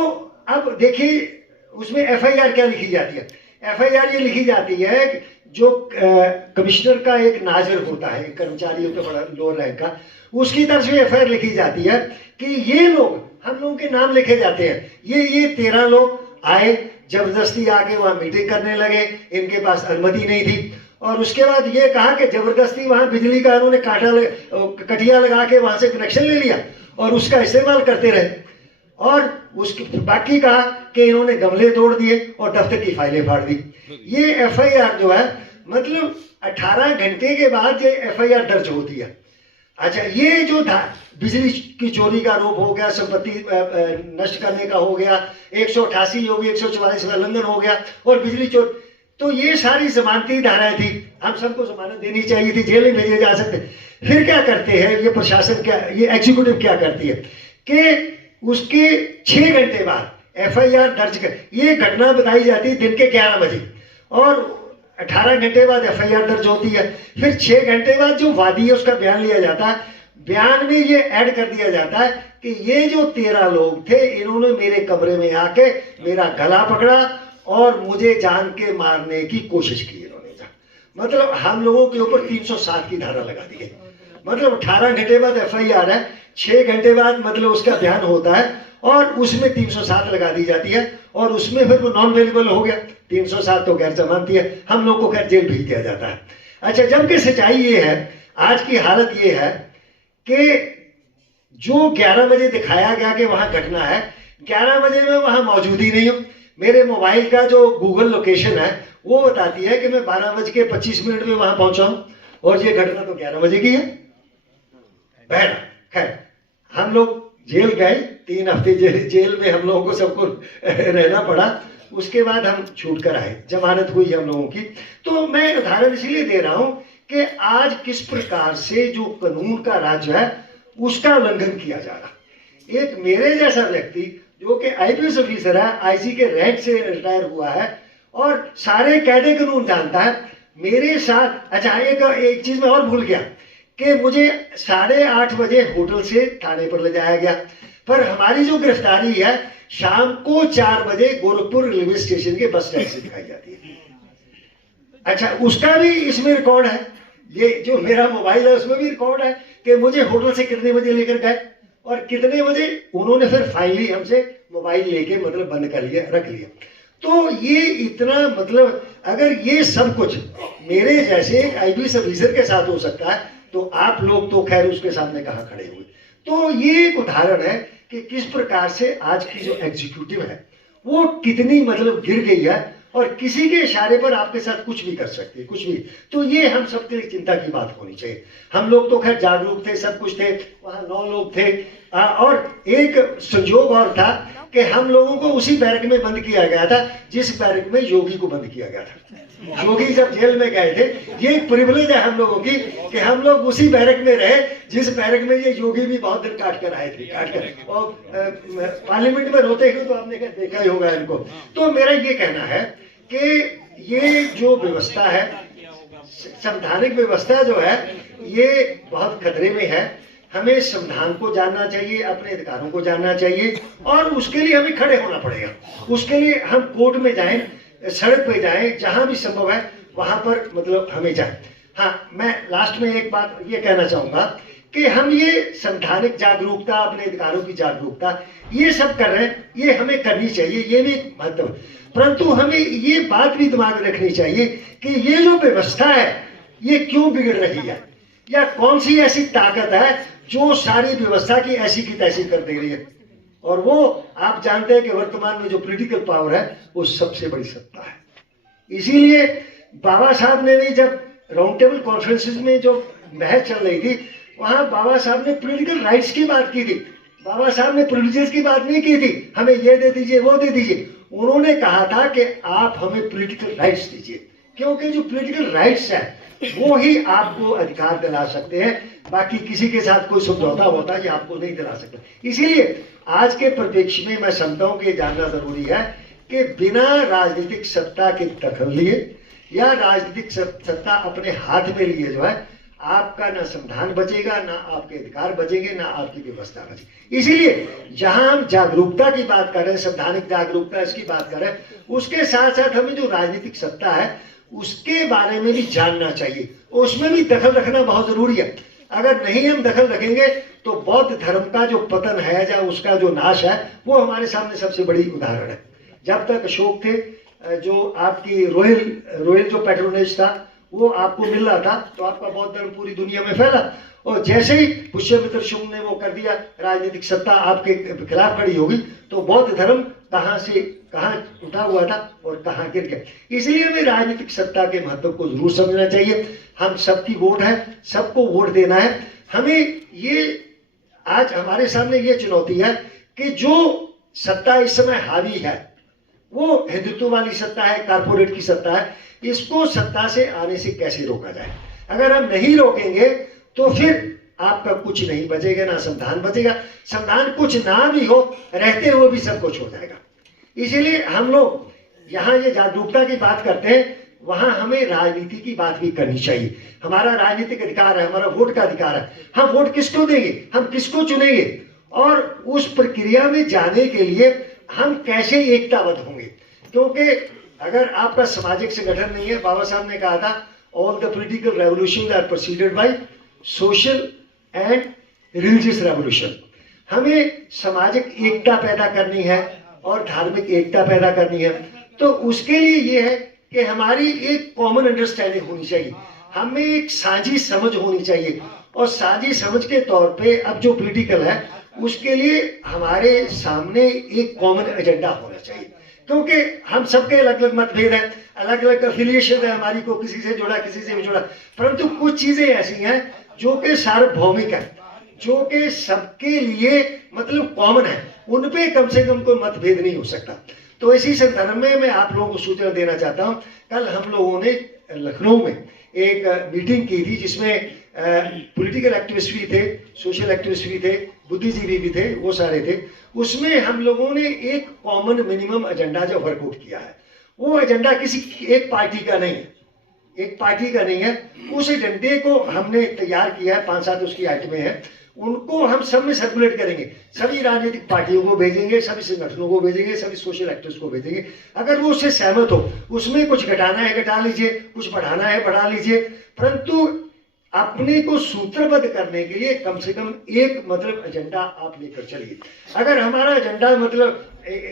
अब देखिए उसमें FIR क्या लिखी जाती है? FIR ये लिखी जाती है जो कमिश्नर का एक नाजिर होता है, एक कर्मचारी होता है बड़ा लोअर रैंक का, उसकी तरफ से FIR लिखी जाती है कि ये लोग, हम लोगों के नाम लिखे जाते हैं, ये 13 लोग आए, जबरदस्ती आके वहां मीटिंग करने लगे, इनके पास अनुमति नहीं थी और उसके बाद ये कहा कि जबरदस्ती वहां बिजली का उन्होंने कटिया लगा के वहां से कनेक्शन ले लिया और उसका इस्तेमाल करते रहे। और उसके बाकी कहा कि इन्होंने गमले तोड़ दिए और दफ्तर की फाइलें फाड़ दी। ये एफआईआर जो है मतलब 18 घंटे के बाद ये एफआईआर दर्ज होती है। अच्छा, ये जो बिजली की चोरी का आरोप हो गया, संपत्ति नष्ट करने का हो गया, 188 हो गई, 144 का उल्लंघन हो गया और बिजली चोरी, तो ये सारी जमानती धाराएं थी। हम सबको जमानत देनी चाहिए थी, जेल में भेजे जा सकते। फिर क्या करते हैं ये प्रशासन, क्या ये एग्जीक्यूटिव क्या करती है कि उसके 6 घंटे बाद एफआईआर दर्ज कर, ये घटना बताई जाती है दिन के 11 बजे और 18 घंटे बाद एफआईआर दर्ज होती है। फिर 6 घंटे बाद जो वादी है उसका बयान लिया जाता है। बयान में ये ऐड कर दिया जाता है कि ये जो 13 लोग थे इन्होंने मेरे कमरे में आके मेरा गला पकड़ा और मुझे जान के मारने की कोशिश की इन्होंने। मतलब हम लोगों के ऊपर 307 की धारा लगा दी गई। मतलब 18 घंटे बाद एफआईआर है, 6 घंटे बाद मतलब उसका बयान होता है और उसमें 307 लगा दी जाती है और उसमें फिर वो नॉन अवेलेबल हो गया। 307 तो गैर जमानती है, हम लोग को खैर जेल भेज दिया जाता है। अच्छा, जबकि सच्चाई ये है, आज की हालत ये है कि जो 11 बजे दिखाया गया कि वहां घटना है, 11 बजे में वहां मौजूद ही नहीं हूं। मेरे मोबाइल का जो गूगल लोकेशन है वो बताती है कि मैं 12:25 में वहां पहुंचा हूं और ये घटना तो 11 बजे की है। बहरा खैर हम लोग जेल गए, 3 हफ्ते जेल में हम लोगों को सबको रहना पड़ा। उसके बाद हम छूट कर आए, जमानत हुई हम लोगों की। तो मैं उदाहरण इसलिए दे रहा हूं कि आज किस प्रकार से जो कानून का राज है उसका उल्लंघन किया जा रहा। एक मेरे जैसा व्यक्ति जो कि आईपीएस ऑफिसर है, आईजी के रैंक से रिटायर हुआ है और सारे कायदे कानून जानता है, मेरे साथ। अच्छा, एक चीज मैं और भूल गया कि मुझे 8:30 बजे होटल से थाने पर ले जाया गया, पर हमारी जो गिरफ्तारी है शाम को 4 बजे गोरखपुर रेलवे स्टेशन के बस स्टैंड से दिखाई जाती है। अच्छा, उसका भी इसमें रिकॉर्ड है। ये जो मेरा मोबाइल है उसमें भी रिकॉर्ड है कि मुझे होटल से कितने बजे लेकर गए और कितने बजे उन्होंने फिर फाइनली हमसे मोबाइल लेके मतलब बंद कर लिया, रख लिया। तो ये इतना मतलब अगर ये सब कुछ मेरे जैसे एक आईपीएस ऑफिसर के साथ हो सकता है तो आप लोग तो खैर उसके सामने कहां खड़े हुए। तो ये एक उदाहरण है कि किस प्रकार से आज की जो एग्जीक्यूटिव है वो कितनी मतलब गिर गई है और किसी के इशारे पर आपके साथ कुछ भी कर सकती है, कुछ भी। तो ये हम सबके लिए चिंता की बात होनी चाहिए। हम लोग तो खैर जागरूक थे, सब कुछ थे, वहां 9 लोग थे। और एक संयोग और था कि हम लोगों को उसी बैरक में बंद किया गया था जिस बैरक में योगी को बंद किया गया था। योगी जब जेल में गए थे, ये एक प्रिविलेज है हम लोगों की कि हम लोग उसी बैरक में रहे जिस बैरक में ये योगी भी बहुत दिन काट कर आए थे, काट कर। और पार्लियामेंट में रोते हुए तो आपने देखा ही होगा इनको। तो मेरा ये कहना है कि ये जो व्यवस्था है, संवैधानिक व्यवस्था जो है, ये बहुत खतरे में है। हमें संविधान को जानना चाहिए, अपने अधिकारों को जानना चाहिए और उसके लिए हमें खड़े होना पड़ेगा। उसके लिए हम कोर्ट में जाएं, सड़क पे जाएं, जहां भी संभव है वहां पर मतलब हमें जाएं। हाँ, मैं लास्ट में एक बात ये कहना चाहूंगा कि हम ये संवैधानिक जागरूकता, अपने अधिकारों की जागरूकता, ये सब कर रहे हैं, ये हमें करनी चाहिए, ये भी महत्व। परंतु हमें ये बात भी दिमाग में रखनी चाहिए कि ये जो व्यवस्था है ये क्यों बिगड़ रही है, या कौन सी ऐसी ताकत है जो सारी व्यवस्था की ऐसी की तैसी कर दे रही है। और वो आप जानते हैं कि वर्तमान में जो पॉलिटिकल पावर है वो सबसे बड़ी सत्ता है। इसीलिए बाबा साहब ने भी जब राउंड टेबल कॉन्फ्रेंसेस में जो बहस चल रही थी, वहां बाबा साहब ने पॉलिटिकल राइट्स की बात की थी। बाबा साहब ने प्रिविलेजेस की बात नहीं की थी, हमें ये दे दीजिए, वो दे दीजिए। उन्होंने कहा था कि आप हमें पॉलिटिकल राइट्स दीजिए, क्योंकि जो पॉलिटिकल राइट्स है वो ही आपको अधिकार दिला सकते हैं। बाकी किसी के साथ कोई समझौता होता है ये आपको नहीं दिला सकता। इसीलिए आज के परिप्रेक्ष्य में मैं समझता हूं कि जानना जरूरी है कि बिना राजनीतिक सत्ता के दखल लिए या राजनीतिक सत्ता अपने हाथ में लिए जो है, आपका ना संविधान बचेगा, ना आपके अधिकार बचेंगे, ना आपकी व्यवस्था बचेगी। इसीलिए जहां हम जागरूकता की बात कर रहे हैं, संवैधानिक जागरूकता इसकी बात कर रहे हैं, उसके साथ साथ हमें जो राजनीतिक सत्ता है उसके बारे में भी जानना चाहिए, उसमें भी दखल रखना बहुत जरूरी है। अगर नहीं हम दखल रखेंगे तो बौद्ध धर्म का जो पतन है या उसका जो नाश है वो हमारे सामने सबसे बड़ी उदाहरण है। जब तक अशोक थे, जो आपकी रॉयल जो पैट्रोनेज था वो आपको मिल रहा था, तो आपका बौद्ध धर्म पूरी दुनिया में फैला। और जैसे ही पुष्यमित्र शुंग ने वो कर दिया, राजनीतिक सत्ता आपके खिलाफ खड़ी होगी, तो बौद्ध धर्म कहां से कहां उठा हुआ था और कहां गिर गया। इसलिए हमें राजनीतिक सत्ता के महत्व को जरूर समझना चाहिए। हम सबकी वोट है, सबको वोट देना है। हमें ये आज हमारे सामने ये चुनौती है कि जो सत्ता इस समय हावी है वो हिंदुत्व वाली सत्ता है, कारपोरेट की सत्ता है। इसको सत्ता से आने से कैसे रोका जाए। अगर हम नहीं रोकेंगे तो फिर आपका कुछ नहीं बचेगा, ना संविधान बचेगा। संविधान कुछ ना भी हो, रहते हुए भी सब कुछ हो जाएगा। इसीलिए हम लोग यहाँ ये जागरूकता की बात करते हैं, वहां हमें राजनीति की बात भी करनी चाहिए। हमारा राजनीतिक अधिकार है, हमारा वोट का अधिकार है। हम वोट किसको देंगे, हम किसको चुनेंगे, और उस प्रक्रिया में जाने के लिए हम कैसे एकताबद्ध होंगे। क्योंकि अगर आपका सामाजिक संगठन नहीं है, बाबा साहब ने कहा था all the political revolution are preceded by social and religious revolution. हमें सामाजिक एकता पैदा करनी है और धार्मिक एकता पैदा करनी है। तो उसके लिए ये है कि हमारी एक कॉमन अंडरस्टैंडिंग होनी चाहिए, हमें एक साझी समझ होनी चाहिए। और साझी समझ के तौर पे अब जो पॉलिटिकल है उसके लिए हमारे सामने एक कॉमन एजेंडा होना चाहिए। क्योंकि हम सबके अलग अलग मतभेद हैं, अलग अलग एफिलिएशन है हमारी, को किसी से जुड़ा किसी से भी जुड़ा, परंतु कुछ चीजें ऐसी हैं जो कि सार्वभौमिक है, जो कि सबके लिए मतलब कॉमन है, उन पे कम से कम कोई मतभेद नहीं हो सकता। तो इसी संदर्भ में मैं आप लोगों को सूचना देना चाहता हूं। कल हम लोगों ने लखनऊ में एक मीटिंग की थी जिसमें पॉलिटिकल एक्टिविस्ट भी थे, सोशल एक्टिविस्ट भी थे, बुद्धिजीवी भी थे, वो सारे थे। उसमें हम लोगों ने एक कॉमन मिनिमम एजेंडा जो वर्कआउट किया है, वो एजेंडा किसी एक पार्टी का नहीं है, एक पार्टी का नहीं है। उस एजेंडे को हमने तैयार किया है, 5-7 उसकी आइटमें हैं, उनको हम सब में सर्कुलेट करेंगे, सभी राजनीतिक पार्टियों को भेजेंगे, सभी संगठनों को भेजेंगे, सभी सोशल एक्टिविस्ट को भेजेंगे। अगर वो उससे सहमत हो, उसमें कुछ घटाना है घटा लीजिए, कुछ बढ़ाना है बढ़ा लीजिए, परंतु अपने को सूत्रबद्ध करने के लिए कम से कम एक मतलब एजेंडा आप लेकर चलिए। अगर हमारा एजेंडा मतलब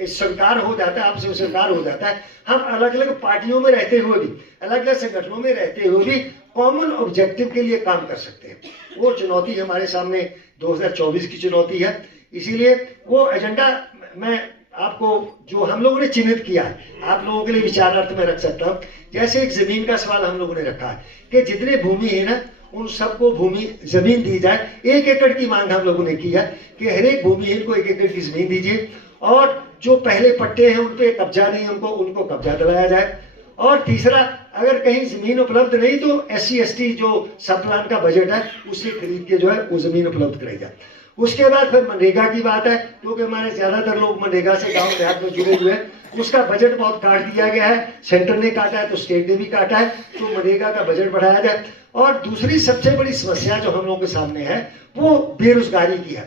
स्वीकार हो जाता है, आपसे स्वीकार हो जाता है, हम अलग अलग पार्टियों में रहते हुए भी, अलग अलग संगठनों में रहते हुए भी कॉमन ऑब्जेक्टिव के लिए काम कर सकते हैं। वो चुनौती हमारे सामने 2024 की चुनौती है। इसीलिए वो एजेंडा मैं आपको जो हम लोगों ने चिन्हित किया है, आप लोगों के लिए विचारार्थ में रख सकता हूँ। जैसे एक जमीन का सवाल हम लोगों ने रखा है कि जितने भूमिहीन है उन सबको भूमि जमीन दी जाए। 1 एकड़ की मांग हम लोगों ने की है कि हर एक भूमिहीन को 1 एकड़ की जमीन दीजिए, और जो पहले पट्टे हैं उन पे कब्जा नहीं, उनको कब्जा दिलाया जाए। और तीसरा, अगर कहीं जमीन उपलब्ध नहीं तो SC ST जो सब प्लान का बजट है उससे खरीद के जो है वो जमीन उपलब्ध कराई जाए। उसके बाद फिर मनरेगा की बात है, क्योंकि हमारे ज्यादातर लोग मनरेगा से गांव देहात में जुड़े हुए हैं। उसका बजट बहुत काट दिया गया है, सेंटर ने काटा है तो स्टेट ने भी काटा है, तो मनरेगा का बजट बढ़ाया जाए। और दूसरी सबसे बड़ी समस्या जो हम लोगों के सामने है वो बेरोजगारी की है,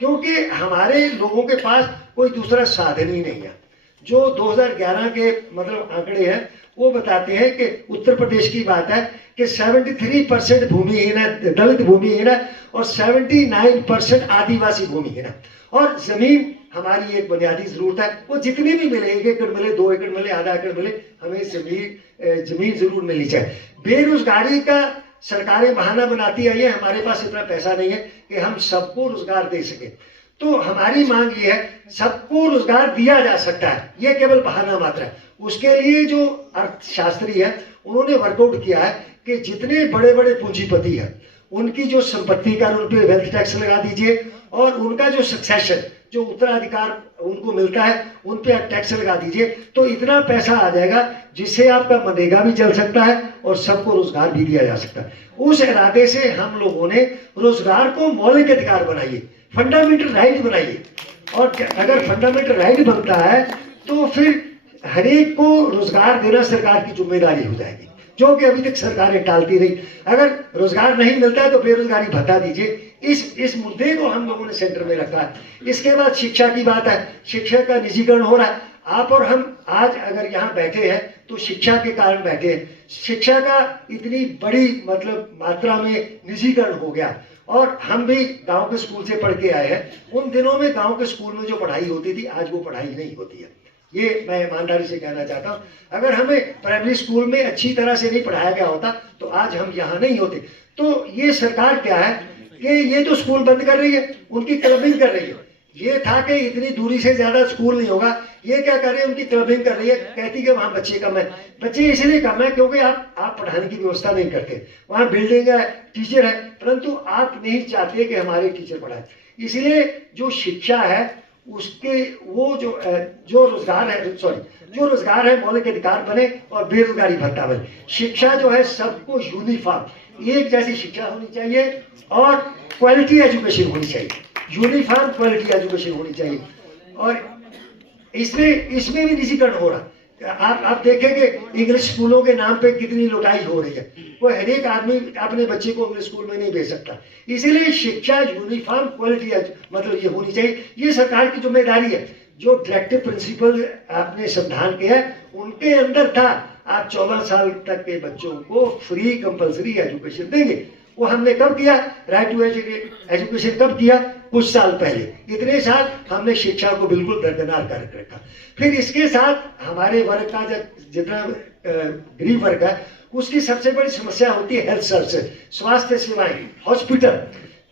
क्योंकि हमारे लोगों के पास कोई दूसरा साधन ही नहीं है। जो 2011 के मतलब आंकड़े हैं वो बताते हैं कि उत्तर प्रदेश की बात है कि 73% भूमिहीन है, दलित भूमिहीन है, और 79% आदिवासी भूमिहीन है। और जमीन हमारी एक बुनियादी जरूरत है, वो जितनी भी मिले, 1 एकड़ मिले, 2 एकड़ मिले, आधा एकड़ मिले, हमें जमीन जरूर मिलनी चाहिए। बेरोजगारी का सरकारें बहाना बनाती आई है, हमारे पास इतना पैसा नहीं है कि हम सबको रोजगार दे सके। तो हमारी मांग ये है, सबको रोजगार दिया जा सकता है, ये केवल बहाना मात्र है। उसके लिए जो अर्थशास्त्री है उन्होंने वर्कआउट किया है कि जितने बड़े बड़े पूंजीपति हैं उनकी जो संपत्ति का उन पर वेल्थ टैक्स लगा दीजिए, और उनका जो सक्सेशन जो उत्तराधिकार उनको मिलता है उन पे टैक्स लगा दीजिए, तो इतना पैसा आ जाएगा जिससे आपका मनरेगा भी चल सकता है और सबको रोजगार भी दिया जा सकता है। उस इरादे से हम लोगों ने रोजगार को मौलिक अधिकार बनाइए, फंडामेंटल राइट बनाइए। और अगर फंडामेंटल राइट बनता है तो फिर हर एक को रोजगार देना सरकार की जिम्मेदारी हो जाएगी, जो कि अभी तक सरकारें टालती रही। अगर रोजगार नहीं मिलता है तो बेरोजगारी भत्ता दीजिए। इस मुद्दे को हम लोगों ने सेंटर में रखा है। इसके बाद शिक्षा की बात है, शिक्षा का निजीकरण हो रहा है। आप और हम आज अगर यहाँ बैठे हैं तो शिक्षा के कारण बैठे हैं। शिक्षा का इतनी बड़ी मतलब मात्रा में निजीकरण हो गया, और हम भी गांव के स्कूल से पढ़ के आए हैं। उन दिनों में गांव के स्कूल में जो पढ़ाई होती थी आज वो पढ़ाई नहीं होती है। ये मैं ईमानदारी से कहना चाहता हूँ। अगर हमें प्राइमरी स्कूल में अच्छी तरह से नहीं पढ़ाया गया होता तो आज हम यहाँ नहीं होते। तो ये सरकार क्या है कि ये जो स्कूल बंद कर रही है, उनकी क्लबिंग कर रही है। ये था कि इतनी दूरी से ज्यादा स्कूल नहीं होगा, ये क्या कर रही है, उनकी क्लबिंग कर रही है। कहती कि वहाँ बच्चे कम है। बच्चे इसलिए कम है क्योंकि आप पढ़ाने की व्यवस्था नहीं करते। वहाँ बिल्डिंग है, टीचर है, परंतु आप नहीं चाहते कि हमारे टीचर पढ़ाए। इसलिए जो शिक्षा है उसके वो जो रोजगार है मौलिक अधिकार बने और बेरोजगारी भत्ता बने। शिक्षा जो है सबको यूनिफॉर्म एक जैसी शिक्षा होनी चाहिए और क्वालिटी एजुकेशन होनी चाहिए। यूनिफॉर्म क्वालिटी एजुकेशन होनी चाहिए। और इसमें भी निजीकरण हो रहा। आप देखेंगे इंग्लिश स्कूलों के नाम पे कितनी लुटाई हो रही है। वो हर एक आदमी अपने बच्चे को इंग्लिश स्कूल में नहीं भेज सकता। इसीलिए शिक्षा यूनिफॉर्म क्वालिटी मतलब ये होनी चाहिए। ये सरकार की जिम्मेदारी है। जो डायरेक्टिव प्रिंसिपल आपने संविधान के है उनके अंदर था आप 14 साल तक के बच्चों को फ्री कंपलसरी एजुकेशन देंगे। वो हमने कब किया? राइट टू एजुकेशन कब किया? कुछ साल पहले। इतने साल हमने शिक्षा को बिल्कुल दरकिनार कर रखा। फिर इसके साथ हमारे वर्ग का जितना गरीब वर्ग है उसकी सबसे बड़ी समस्या होती है हेल्थ सर्विस, स्वास्थ्य सेवाएं, हॉस्पिटल।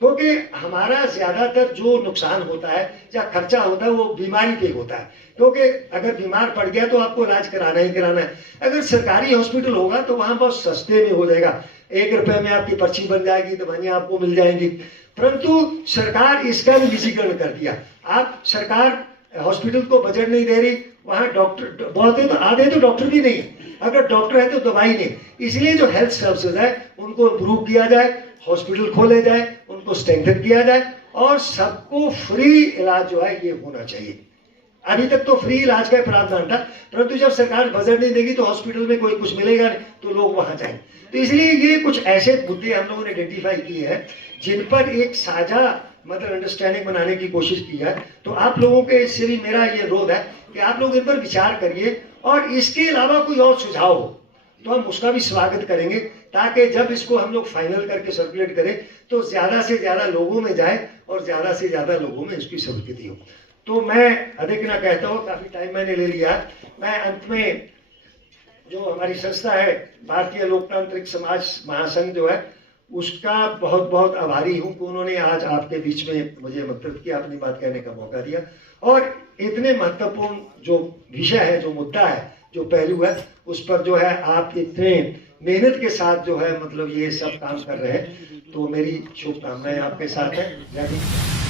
क्योंकि हमारा ज्यादातर जो नुकसान होता है या खर्चा होता है वो बीमारी पे होता है। क्योंकि अगर बीमार पड़ गया तो आपको इलाज कराना ही कराना है। अगर सरकारी हॉस्पिटल होगा तो वहां बहुत सस्ते में हो जाएगा। 1 रुपए में आपकी पर्ची बन जाएगी, दवाइयां आपको मिल जाएंगी। परंतु सरकार इसका भी निजीकरण कर दिया। आप सरकार हॉस्पिटल को बजट नहीं दे रही, वहां डॉक्टर बहुत है तो आधे तो डॉक्टर भी नहीं, अगर डॉक्टर है तो दवाई नहीं। इसलिए जो हेल्थ सर्विसेज है उनको इम्प्रूव किया जाए, हॉस्पिटल खोले जाए, उनको स्ट्रेंथन किया जाए और सबको फ्री इलाज जो है ये होना चाहिए। अभी तक तो फ्री इलाज का प्रावधान था, परंतु जब सरकार बजट नहीं देगी तो हॉस्पिटल में कोई कुछ मिलेगा नहीं तो लोग वहां जाएंगे। तो इसलिए ये कुछ ऐसे मुद्दे हम लोगों ने आइडेंटिफाई किए हैं जिन पर एक साझा मतलब अंडरस्टैंडिंग बनाने की कोशिश की है। तो आप लोगों के इससे भी मेरा ये रोध है कि आप लोग इन पर विचार करिए और इसके अलावा कोई और सुझाव हो तो हम उसका भी स्वागत करेंगे, ताकि जब इसको हम लोग फाइनल करके सर्कुलेट करें तो ज्यादा से ज्यादा लोगों में जाए और ज्यादा से ज्यादा लोगों में इसकी स्वीकृति हो। तो मैं अधिक ना कहता हूँ, काफी टाइम मैंने ले लिया। मैं अंत में जो हमारी संस्था है भारतीय लोकतांत्रिक समाज महासंघ जो है उसका बहुत बहुत आभारी हूँ कि उन्होंने आज आपके बीच में मुझे मदद किया, अपनी बात कहने का मौका दिया और इतने महत्वपूर्ण जो विषय है, जो मुद्दा है, जो पहलू है, उस पर जो है आप इतने मेहनत के साथ जो है मतलब ये सब काम कर रहे हैं। तो मेरी शुभकामनाएं आपके साथ है।